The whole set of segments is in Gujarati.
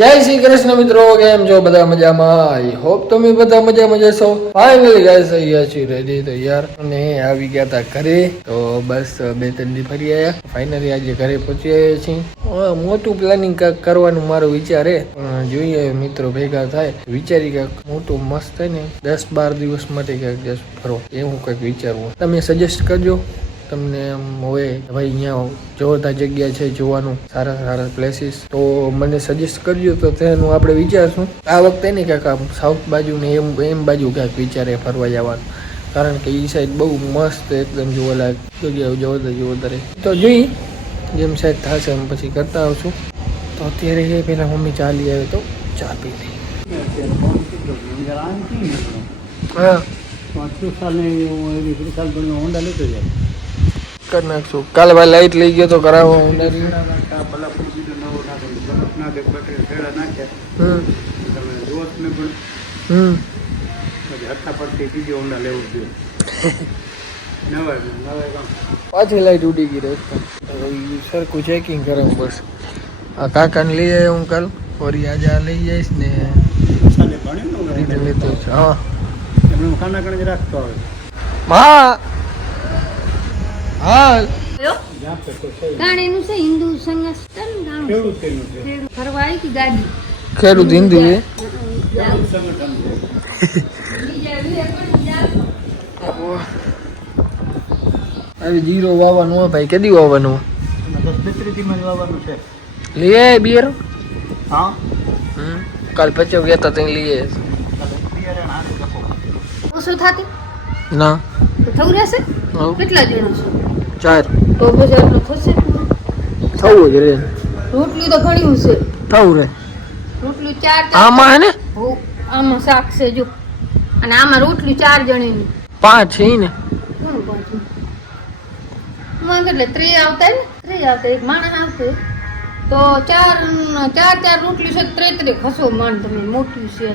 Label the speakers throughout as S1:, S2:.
S1: જય શ્રી કૃષ્ણ મિત્રો, કેમ છો? બધા મજામાં? આઈ હોપ તમે બધા મજામાં જશો ફાઇનલી ગાઈસ અહીંયા છીએ રેડી તો યાર અને આવી ગયા હતા ઘરે. તો બસ, બે ત્રણ દી ફરી આવ્યા ફાઇનલી આજે ઘરે પહોંચી આવ્યા છીએ. મોટું પ્લાનિંગ કાંઈક કરવાનું મારો વિચાર હે. પણ જોઈએ મિત્રો ભેગા થાય. વિચારી કાંઈક મોટું મસ્ત ને. દસ બાર દિવસ માટે કાંઈક જશ ફરો. એવું કંઈક વિચારવું. તમે સજેસ્ટ કરજો. તમને એમ હોય ભાઈ અહીંયા જોરદાર જગ્યા છે જોવાનું સારા સારા પ્લેસીસ તો મને સજેસ્ટ કરજો તો તેનું આપણે વિચારશું. આ વખતે ને ક્યાંક આમ સાઉથ બાજુ ને એમ એમ બાજુ ક્યાંક વિચારે ફરવા જવાનું. કારણ કે એ સાઈડ બહુ મસ્ત એકદમ જોવાલાયક જગ્યાઓ જોરદાર જોરદાર. તો જોઈ જેમ સાહેબ થશે એમ પછી કરતા આવશું. તો અત્યારે એ પેલા મમ્મી ચાલી આવે તો ચા પી લઈ હા.
S2: પાંચસો સાલની એવી ત્રીસ સાલ પણ હોન્ડા લેતો જાય.
S1: કરી નાખશું. કાલે ભાઈ લાઈટ લઈ ગયો તો કરાવો
S2: પછી
S1: લાઈટ ઉડી ગઈ ઈ સરખું ચેકિંગ કરે બસ. આ કાકાને લઈ આવ્યો હું કાલ. ફરી આજે આ લઈ જઈશ ને લેતો હા
S2: રાખતો આવે.
S1: હા હા.
S3: ગાણીનું છે હિન્દુ
S2: છે.
S3: ફરવા આવી કે ગાડી.
S1: ખેડૂત હિન્દુ
S2: કેવું
S1: આવી જીરો વાવવાનું હોય ભાઈ. કેદી વાવવાનું હોય?
S2: એમાં દસ બેત્રીસમાં જ વાવવાનું છે.
S1: લઈ આવે બિયર.
S2: હા?
S1: હમ. કાલ પચાવ ગયા તા ત્યાં
S2: લઈએ
S3: ઓછો થાતી?
S1: ના.
S3: થવું રહેશે. કેટલા જણો છો?
S1: ચાર.
S3: તો પછી આટલું થશે?
S1: થવું જ રે.
S3: રોટલી તો ઘણી હશે
S1: થવું રે.
S3: રોટલી ચાર
S1: આમાં હે ને?
S3: આમાં શાક છે જો. અને આમાં રોટલી ચાર જણીની.
S1: પાંચ છે ને?
S3: માં કેટલે? ત્રણ આવતા ને? ત્રી આવતા એક માણસ આવશે તો ચાર ચાર ચાર રોટલી છે ત્રે ત્રે ખસો માન તમે મોટી છે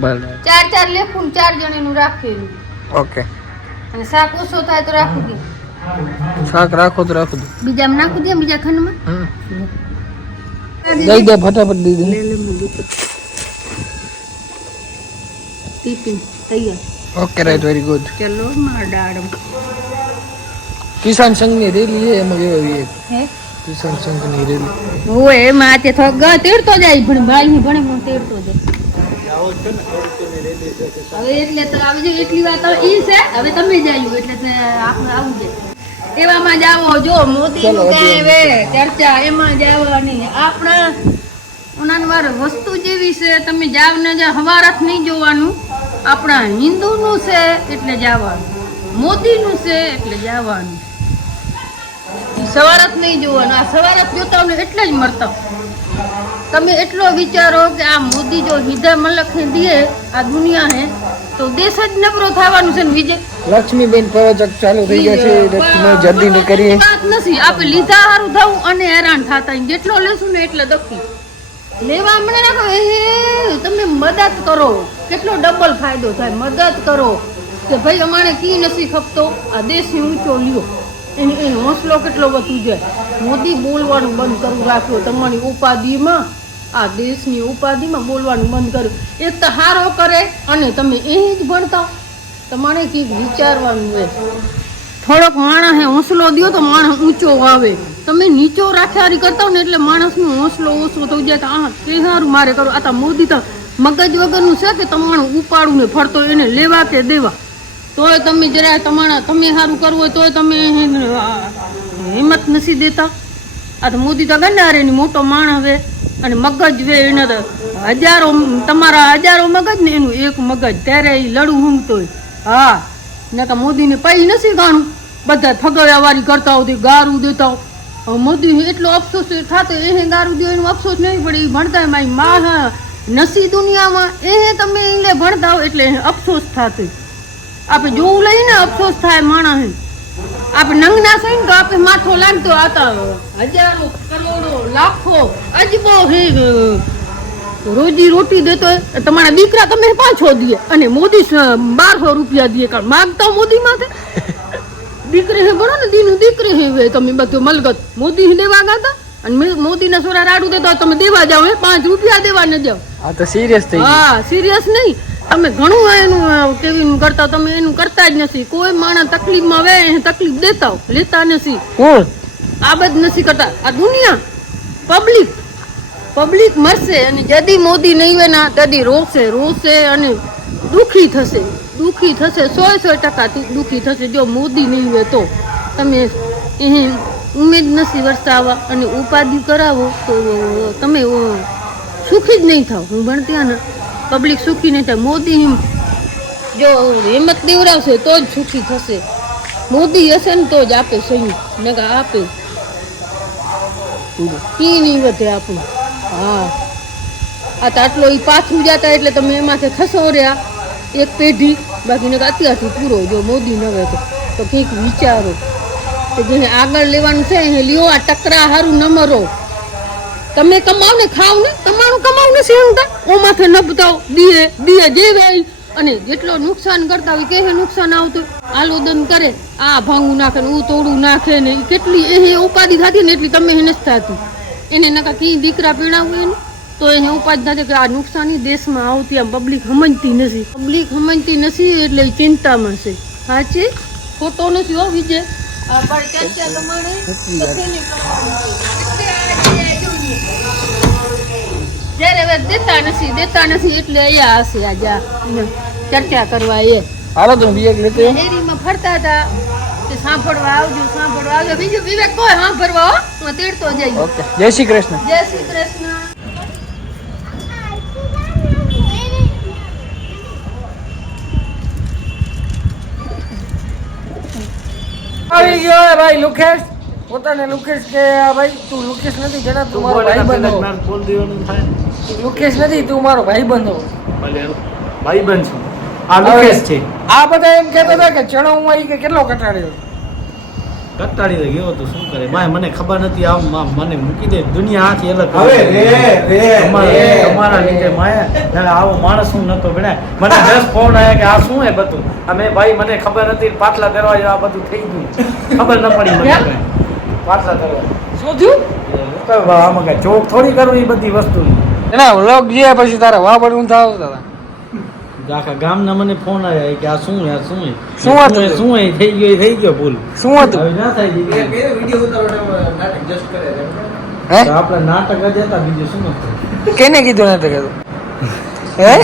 S1: ભલે
S3: ચાર ચાર લેખું ને ચાર જણીનું રાખેલું.
S1: ઓકે.
S3: અને શાક ઓછો થાય તો રાખી દે.
S1: શાક રાખો તો રાખો દો.
S3: બીજામાં નાખી દે બીજા ખંડમાં?
S1: દઈ દે ફટાફટ દઈ દે.
S3: તૈયાર.
S1: ઓકે રાઈટ વેરી ગુડ
S3: ચલો મારા દાડમ
S1: કિસાન સંઘની રેલી છે એમાં કેવા એક
S3: હે?
S1: કિસાન સંઘની રેલી.
S3: ઓય એમાં તે થોક ગ તેડતો જાય પણ ભાઈ ની ભણે પણ તેડતો જાય. હવે એટલે તો આવી જાય એટલી વાત ઈ છે હવે તમે જાયું એટલે આવું જાય એવામાં જાવો જો મોદી
S1: ચલો,
S3: કાંઈ વે ચર્ચા એમાં જવાની આપણા ઉનાનવાર વસ્તુ જેવી છે તમે જાવ ને જા હવારત નહીં જોવાનું. આપણા હિન્દુનું છે એટલે જવાનું મોદીનું છે એટલે જવાનું સવારત નહીં જોવાનું. આ સવારત જોતા અમને એટલે જ મળતા. તમે એટલો વિચારો કે આ મોદી જો હિદા મલક દે આ દુનિયા હે તો દેશ જ નબળો થવાનું છે વિજય.
S1: લક્ષ્મીબેન પ્રોજેક્ટ ચાલુ થઈ ગયો છે લક્ષ્મી જલ્દી ને કરીએ
S3: નથી. આપણે લીધા હારું થવું અને હેરાન થતા જેટલો લેશું ને એટલે દખી. લેવા હમણાં રાખો એ તમે મદદ કરો. કેટલો ડબલ ફાયદો થાય. મદદ કરો. કે ભાઈ અમારે કી નથી ખપતો? આ દેશને ઊંચો લ્યો. એને એનો હોંસલો કેટલો વધુ જાય. મોદી બોલવાનું બંધ કરવું રાખ્યો. તમારી ઉપાધિમાં આ દેશની ઉપાધિમાં બોલવાનું બંધ કર્યું એક તો હારો કરે અને તમે એ જ ભણતા. તમારે કંઈક વિચારવાનું હોય. થોડોક માણસે હોંસલો દો તો માણસ ઊંચો આવે તમે નીચો રાખ્યારી કરતા ને એટલે માણસનો હોંસલો ઓછો થઈ જાય. તો આ તે સારું મારે કરો. આ તો મોદી તો મગજ વગરનું છે કે તમારું ઉપાડું ને ફરતો એને લેવા કે દેવા. તોય તમે જરા તમારા તમે સારું કરવું હોય તોય તમે હિંમત નથી દેતા. આ તો મોદી તો ગંડારે મોટો માણસ વે અને મગજ એને તો હજારો, તમારા હજારો મગજ ને એનું એક મગજ. ત્યારે એ લડું ઊંઘતો હા ને કે મોદીને પૈ નથી ગાણું. બધા ફગડાવારી કરતા હોય, ગારું દેતા હોય. મોદી એટલો અફસોસ થતો એ ગારું દો એનો અફસોસ નહીં પડે. એ ભણતા મારી મા નસી દુનિયામાં એ તમે એને ભણતા હો એટલે એને અફસોસ થતો આપણે જોવું લઈને અફસોસ થાય માણસ આપણે નંગના થઈ તો આપણે માથો લાગતો આતા. હજારો કરોડો લાખો અજબો હે. રોજી રોટી દેતો તમારા દીકરા તમે પાછો દે અને મોદી બારસો રૂપિયા દે. કારણ માગતા મોદી માથે. દીકરી હે બરો ને દીનું દીકરી હે. તમે બધું મલગત મોદી હે દેવા ગાતા. અને મેં મોદીના સોરા રાડું દેતા તમે દેવા જાવ હે. પાંચ રૂપિયા દેવા ન જાઓ.
S1: આ તો સિરિયસ થઈ
S3: હા સિરિયસ નહીં. તમે ઘણું એનું કેવી કરતા તમે એનું કરતા જ નથી. કોઈ માણસ તકલીફમાં આવે તકલીફ દેતા લેતા નથી.
S1: કોણ?
S3: આ બધ નથી કરતા. આ દુનિયા પબ્લિક પબ્લિક મરશે અને જદી મોદી નહીં હોય ના તદી રોશે રોશે અને દુખી થશે. દુખી થશે સો સો ટકા દુઃખી થશે. જો મોદી નહીં હોય તો તમે એ ઉમેદ નથી વરસાવવા અને ઉપાધિ કરાવો તો તમે સુખી જ નહીં થાવ. હું ભણતી ને પબ્લિક સુખી નહીં થાય. મોદી જો હિંમત દેવડાવશે તો જ સુખી થશે. મોદી હશે ને તો જ આપે સહી. નકા આપે. ઈ વધે આપણું. હા. આ તો આટલો એ પાછું જતા એટલે તમે એમાંથી ખસો રહ્યા એક પેઢી. બાકી નકર અત્યારથી પૂરો જો મોદી નવે તો. તો કંઈક વિચારો. કે જેને આગળ લેવાનું છે એ લ્યો, આ ટકરા હારું નમરો મરો. તમે કમાવ ને ખાવ ને તમારું કમાવ ને સેવતા ઓ માથે ન બતાવો દીએ દીએ જે રહી અને જેટલો નુકસાન કરતા હોય કે નુકસાન આવતું? આલોદન કરે આ ભાંગું નાખે ને ઉ તોડું નાખે ને કેટલી એ ઉપાધિ થતી ને એટલી તમે એને થતી. એને નકા કઈ દીકરા પીણાવું એને તો એને ઉપાધિ થતી કે આ નુકસાની દેશમાં આવતી આમ પબ્લિક સમજતી નથી. પબ્લિક સમજતી નથી એટલે ચિંતામાં છે. સાચી ખોટો નથી હો વિજય. પણ ચર્ચા તમારે કશેની કમાણી. એટલે આ જે જોઈએ. જ્યારે હવે દેતા નથી દેતા નથી એટલે અહીંયા હશે આજે ચર્ચા કરવા એ.
S1: હાલો તું બીજે લેતે આવ.
S3: ફરતા હતા. કે સાંભળવા આવજો સાંભળવા આવજો. બીજું વિવેક કોઈ સાંભળવા હો? હું તેડતો જઈ.
S1: ઓકે. જય શ્રી કૃષ્ણ.
S3: જય શ્રી કૃષ્ણ.
S1: આવી ગયો હે ભાઈ લુકેશ. પોતાને લુકેશ કે ભાઈ? તું લુકેશ નથી જણા તું મારો ભાઈ બનો
S2: ફોન દેવાનું થાય.
S1: લુકેશ નથી તું મારો ભાઈ બંધ હો
S2: ભાઈબંધ છું. આ લુકેશ છે.
S1: આ બધા એમ કહેતા હતા કે ચણો હું આવી કે કેટલો કટાડ્યો?
S2: કટાડી ગયો તો શું કરે? ભાઈ મને ખબર નથી આમ આમ મને મૂકી દે. દુનિયા હાથી અલગ
S4: હવે રે રે
S2: તમારા તમારા લીધે માયા. ના, આવો માણસ હું નતો ભણ્યા મને દસ ફોન આવ્યા કે આ શું હે બધું? અમે ભાઈ મને ખબર નથી પાટલા કરવા આ બધું થઈ ગયું. ખબર ન પડી મને પાટલા કરવા.
S1: શું થયું
S2: તો આમાં કાંઈ જોક થોડી કરવી એ બધી વસ્તુ
S1: એના વ્લોગ જે પછી તારા વાહ પડવું થાવ હતા
S2: આખા ગામના મને ફોન આવ્યા કે આ શું આ શું
S1: શું હતું?
S2: શું એ? થઈ ગયો એ થઈ ગયો ભૂલ.
S1: શું હતું?
S2: હવે ના થાય.
S4: વિડિયો ઉતારો નાટક જસ્ટ કરે
S1: હે?
S2: તો આપણે નાટક જ હતા બીજું શું હતું?
S1: કેને કીધું નાટક હતું? હે?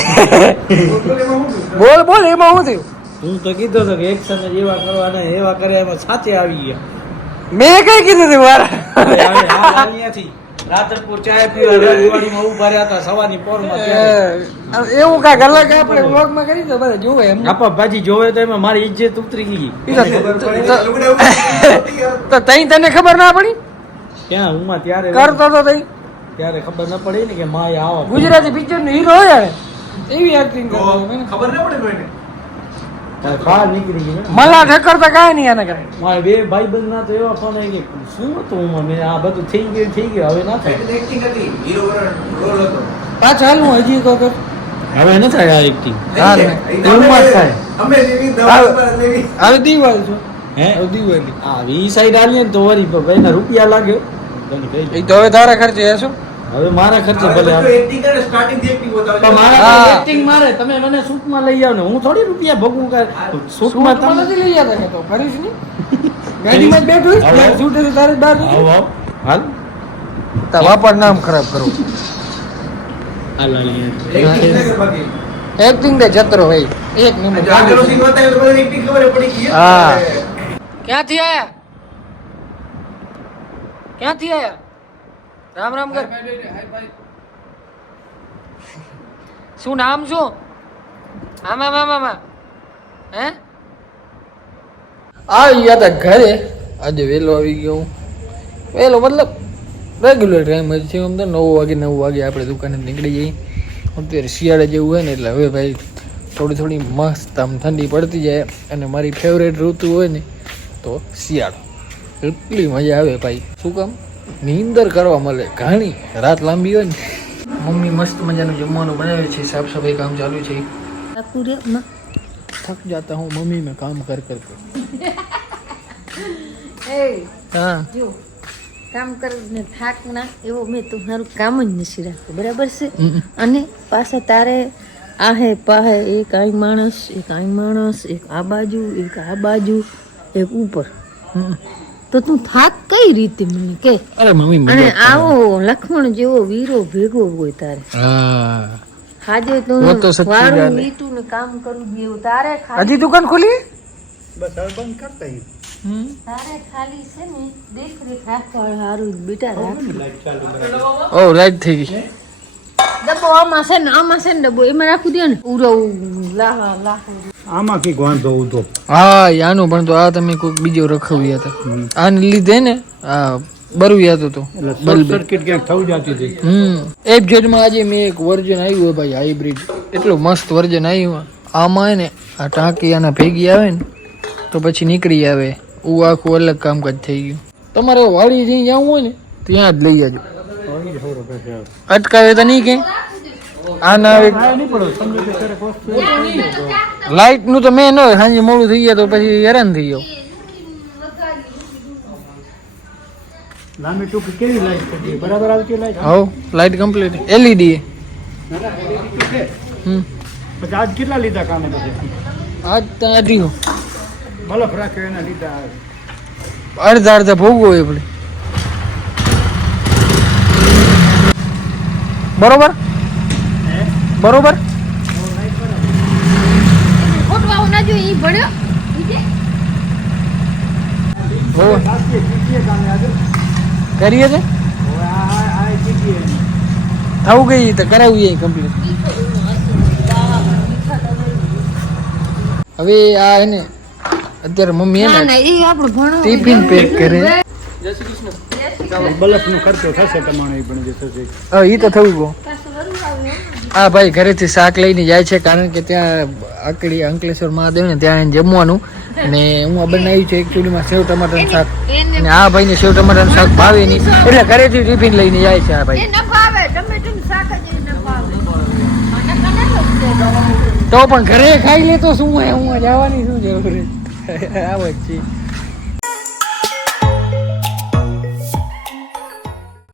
S1: બોલ બોલ એમાં શું થયું?
S2: હું તો કીધો તો કે એક સમય એવા કરવાના એવા કરે એમાં સાચે આવી ગયા.
S1: મેં કઈ કીધું તું મારા?
S2: અહીંયાથી રાધનપુર ચાય પીવા રવિવારીમાં ઊભા રહ્યા હતા સવારની પોરમાં
S1: એવું કાંઈક અલગ આપણે વ્લોગમાં કરી તો બધા જોવે એમ.
S2: આપા ભાજી જોવે તો એમાં મારી ઇજ્જત ઉતરી ગઈ.
S1: તો- તઈ તને ખબર ના પડી?
S2: ક્યાં હું ત્યારે
S1: કરતો તો તઈ.
S2: ત્યારે ખબર ના પડી ને કે માય આવા
S1: ગુજરાતી પિક્ચર નો હીરો હોય ને એવી એક્ટિંગ.
S4: ખબર ના પડે કોઈને?
S2: બહાર નીકળી ગઈ
S1: મલા ઠક્કર તો કાંઈ નહીં એને કાંઈ.
S2: મારે બે ભાઈ બંધ ના તો એવા ફોન આવી શું હતું મને આ બધું થઈ ગયું થઈ ગયું હવે ના થાય.
S4: એક્ટિંગ હતી. હીરો રોલ હતો.
S1: પાછા હાલ હું હજી કહું
S2: હવે ન થાય આ એક્ટિંગ
S1: હા,
S2: એવું થાય.
S4: અમે જેવી દવા લેવી.
S1: હવે દિવાળી છે.
S2: હે?
S1: હવે
S2: આ ઈ સાઈડ આવીએ ને તો વળી તો ભાઈ રૂપિયા લાગે
S1: એ તો હવે તારા ખર્ચે હે શું
S2: હવે મારા ખર્ચે ભલે
S4: બધું કરે સ્ટાર્ટિંગથી એક્ટિંગ
S2: પણ મારા એક્ટિંગ મારે તમે મને શૂટમાં લઈ આવો ને હું થોડી રૂપિયા ભોગવું કે શૂટમાં
S1: શૂટમાં
S2: તમે
S1: નથી લઈ જતા કે તો ફરીશ નહીં. ગાડીમાં માં બેઠો શૂટ હશે તારે બહાર
S2: આવો આવો. હાલ.
S1: તવા પર નામ ખરાબ કરો.
S4: ના કર.
S1: એક્ટિંગ દે જતરો ભાઈ એક નંબર
S4: જાગરો સિંહ બતાવ્યો તો એક્ટિંગ ખબર પડી ગઈ
S1: હા. ક્યાંથી આયા? ક્યાંથી આયા? રામ રામ કર. શું નામ શું આમાં આમાં આમાં હે? આવી ગયા તા ઘરે. આજે વહેલો આવી ગયો હું. વહેલો મતલબ રેગ્યુલર ટાઈમ જ છે આમ તો. નવ વાગે નવ વાગે આપણે દુકાને નીકળી જઈએ. અત્યારે શિયાળા જેવું હોય ને એટલે હવે ભાઈ થોડી થોડી મસ્ત આમ ઠંડી પડતી જાય અને મારી ફેવરેટ ઋતુ હોય ને તો શિયાળો. એટલી મજા આવે ભાઈ. શું કામ? નીંદર કરવા મળે. ઘણી રાત લાંબી હોય ને. મમ્મી મસ્ત મજાનું જમવાનું બનાવે છે સાફ સફાઈ કામ ચાલુ છે. થક જાતા હું મમ્મી મેં કામ કર કર હા.
S3: જો કામ કરીને થાક ના એવો મેં તમારું કામ જ નથી રાખ્યું બરાબર છે? અને પાછા તારે આહે પાહે એક આઈ માણસ એક અહીં માણસ એક આ બાજુ એક આ બાજુ એક ઉપર. તો તું થાક કઈ રીતે મને કે?
S1: અરે મમ્મી
S3: અને આવો લક્ષ્મણ જેવો વીરો ભેગો હોય તારે. હાજે
S1: તું વાળું.
S3: મીઠું ને કામ કરવું દેવું તારે ખાલી
S1: હજી દુકાન ખોલી?
S5: બસ હવે બંધ કરતા.
S3: તારે ખાલી છે ને દેખરેખ રાખવા હારું બેટા રાખ
S1: ઓ રાઈટ થઈ ગઈ.
S3: ડબ્બો આમાં છે ને આમાં છે ને ડબ્બો એમાં રાખી દે ને. ઉરવ લાહ લાહ
S5: આમાં કંઈક વાંધો ઉધો.
S1: હા આનું પણ તો આ તમે કોઈક બીજો રખવ્યા હતા. આને લીધે ને આ બરવ્યા તો
S5: સર્કિટ ક્યાંક થવું જતી હતી.
S1: હમ. માં આજે મેં એક વર્જન આવ્યું હોય ભાઈ હાઇબ્રિડ એટલું મસ્ત વર્જન આવ્યું આમાં ને આ ટાંકી આના ભેગી આવે ને તો પછી નીકળી આવે. ઉ આખું અલગ કામકાજ થઈ ગયું. તમારે વાડી જઈ જવું હોય ને ત્યાં જ લઈ જાજો અટકાવે તો નહીં કે? આ ના આવે
S5: નહીં પડો સમજો કે ક્યારેક વસ્તુ
S1: લાઈટનું તો મેં ન હોય સાંજે મોડું થઈ ગયા તો પછી હેરાન થઈ ગયો
S5: લાંબી ટૂંકી કેવી લાઈટ થતી બરાબર આવતી લાઈટ?
S1: હવ લાઈટ કમ્પ્લીટ એલઈડી હમ.
S5: પછી આજ કેટલા લીધા કામે પછી?
S1: આજ તો અઢીઓ
S5: બલફ રાખ્યો એના લીધા.
S1: અડધા અડધા ભોગવો હોય આપણે બરોબર બરોબર
S6: ખોટવાઓ ના જોઈએ ઈ ભણ્યો ઈ જે.
S1: હો
S5: સાચી ચીટીએ કામે બરોબર?
S1: કરીએ છે? થવું ગઈ તો કરાવીએ કમ્પ્લીટ હવે આ એને અત્યારે મમ્મી હે
S3: ને
S1: ના
S3: એ આપણું ભણો
S1: ટિફિન પેક કરે.
S5: બલફ નો ખર્ચો થશે તમારે એ પણ જે થશે.
S1: હા એ તો થવું ગયું હા ભાઈ ઘરેથી શાક લઈને જાય છે કારણ કે ત્યાં આકડી અંકલેશ્વર મહાદેવ ને ત્યાં એને જમવાનું. ને હું આ બનાવ્યું છે એકચુઅલીમાં સેવ ટમાટરનું શાક. ને આ ભાઈને સેવ ટમાટરનું શાક ભાવે નહીં. એટલે ઘરેથી ટિફિન લઈને જાય છે આ ભાઈ.
S6: જ
S1: તો પણ ઘરે ખાઈ લે તો શું હું જવાની શું જરૂર છે? આ વાત છે